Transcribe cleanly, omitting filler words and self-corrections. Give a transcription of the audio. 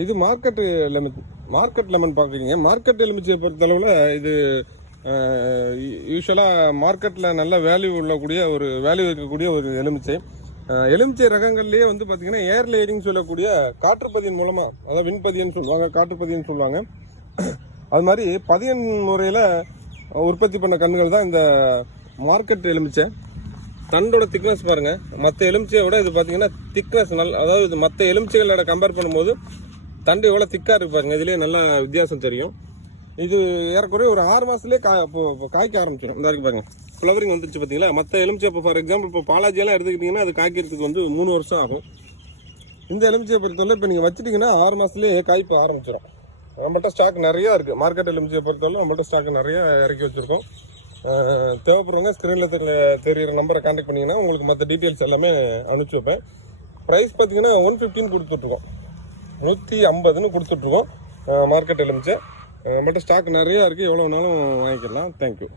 இது market lemon பார்க்குறீங்க. Market எலுமிச்சையை பொறுத்தளவில் இது யூஸ்வலாக மார்க்கெட்டில் நல்ல வேல்யூ இருக்கக்கூடிய ஒரு எலுமிச்சை. எலுமிச்சை ரகங்கள்லேயே வந்து பார்த்தீங்கன்னா ஏர் லேயரிங் சொல்லக்கூடிய காற்றுப்பதியின் மூலமாக, அதாவது விண்பதியன்னு சொல்லுவாங்க, காற்றுப்பதியன்னு சொல்லுவாங்க. அது மாதிரி பதியன் முறையில் உற்பத்தி பண்ண கன்றுகள் தான் இந்த மார்க்கெட் எலுமிச்சை. தண்டோட திக்னஸ் பாருங்கள், மற்ற எலுமிச்சையை விட இது பார்த்தீங்கன்னா திக்னஸ் அதாவது மற்ற எலுமிச்சைகளோட கம்பேர் பண்ணும்போது தண்டு எவ்வளோ திக்காக இருக்கு பாருங்க. இதுலேயே நல்லா வித்தியாசம் தெரியும். இது ஏறக்குறைய ஒரு 6 மாதத்துலேயே காய்க்க ஆரம்பிச்சிடும். இந்த வரைக்கும் பாருங்கள், ஃப்ளவரிங் வந்துருச்சு பார்த்தீங்களா. மற்ற எலுமிச்சை இப்போ ஃபார் எக்ஸாம்பிள் இப்போ பாலாஜியெல்லாம் எடுத்துக்கிட்டிங்கன்னா அது காய்க்கிறதுக்கு வந்து 3 வருஷம் ஆகும். இந்த எலுமிச்சையை பொறுத்தவரை இப்போ நீங்கள் வச்சுட்டிங்கன்னா 6 மாதத்துலேயே காய்ப்பு ஆரம்பிச்சிடும். நம்மள்கிட்ட ஸ்டாக் நிறையா இருக்குது. மார்க்கெட் எலுமிச்சையை பொறுத்தவரை நம்மள்கிட்ட ஸ்டாக் நிறையா இறக்கி வச்சுருக்கோம். தேவைப்படுறவங்க ஸ்க்ரீனில் தெரியிற நம்பரை கான்டாக்ட் பண்ணிங்கன்னா உங்களுக்கு மற்ற டீட்டெயில்ஸ் எல்லாமே அனுப்பிச்சி வைப்பேன். ப்ரைஸ் பார்த்தீங்கன்னா 115 கொடுத்துட்ருக்கோம், 150ன்னு கொடுத்துட்ருக்கோம் மார்க்கெட் எலுமிச்சை. நம்மள்கிட்ட ஸ்டாக் நிறையா இருக்குது, எவ்வளோ வேணாலும் வாங்கிக்கலாம். தேங்க்யூ.